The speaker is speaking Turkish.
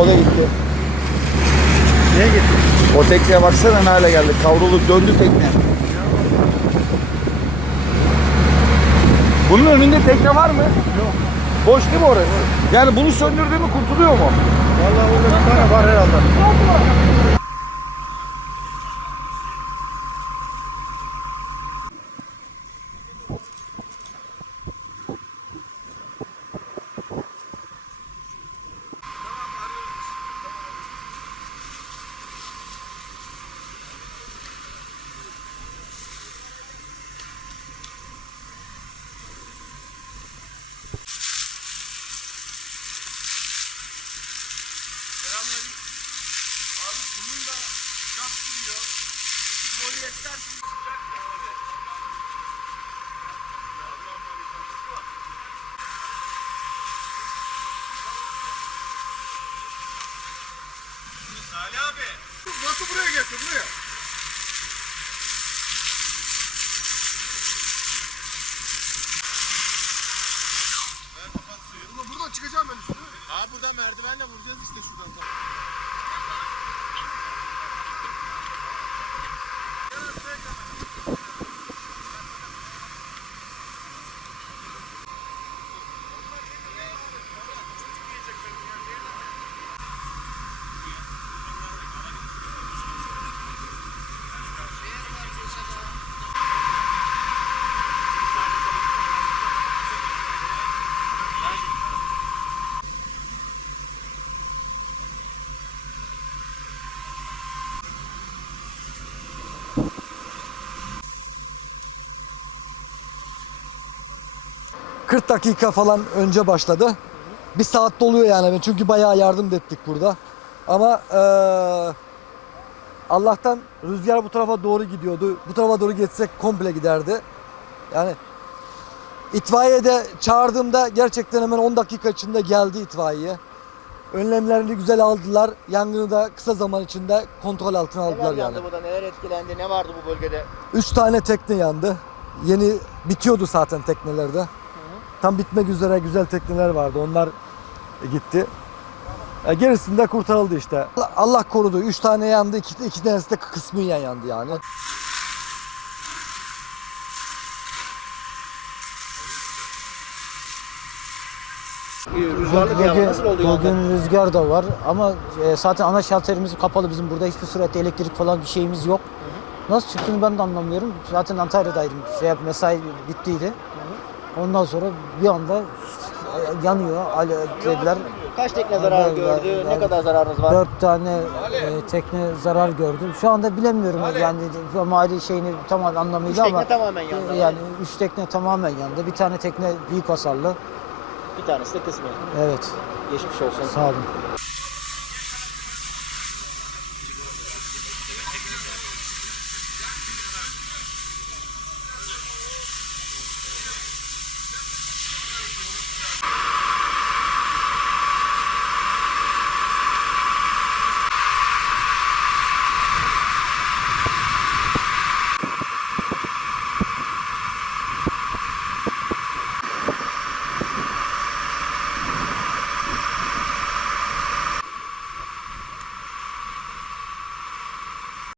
O da gitti. Niye gitti? O tekneye baksana ne hale geldi. Kavrulu döndü tekne. Bunun önünde tekne var mı? Yok. Boş değil mi orası? Yani bunu söndürdüğümü kurtuluyor mu? Vallahi orada bir tane var herhalde. Yok mu? Salih abi. Batı buraya getir buraya. Ver kapat suyu. Buradan çıkacağım ben üstüne. Ha buradan merdivenle vuracağız işte şuradan. 40 dakika falan önce başladı. Bir saat doluyor yani çünkü bayağı yardım ettik burada. Ama eee, Allah'tan rüzgar bu tarafa doğru gidiyordu. Bu tarafa doğru geçsek komple giderdi. Yani itfaiyede çağırdığımda gerçekten hemen 10 dakika içinde geldi itfaiye. Önlemlerini güzel aldılar. Yangını da kısa zaman içinde kontrol altına aldılar Neler yani. yandı burada, neler etkilendi, ne vardı bu bölgede? Üç tane tekne yandı. Yeni bitiyordu zaten teknelerde. Tam bitmek üzere güzel tekneler vardı. Onlar gitti. E, gerisinde kurtarıldı işte. Allah- Allah korudu. Üç tane yandı. iki, iki tanesi de kısmıyen yandı yani. Rüzgarlı bir hava nasıl oldu Bugün, bugün rüzgar da var ama e, zaten ana şalterimiz kapalı bizim burada hiçbir surette elektrik falan bir şeyimiz yok. Nasıl çıktığını ben de anlamıyorum. Zaten Antalya'daydım. Şey mesai bittiydi. Ondan sonra bir anda yanıyor dediler. Kaç tekne zarar Ben- gördü, ben- ne kadar zararınız var? Dört tane e, tekne zarar gördü. Şu anda bilemiyorum yani mali şeyini tam anlamıyla Üç ama tekne tamamen yandı. yani üç tekne tamamen yandı. Bir tane tekne büyük hasarlı. Bir tanesi de kısmı. Evet. Geçmiş olsun. Sağ olun.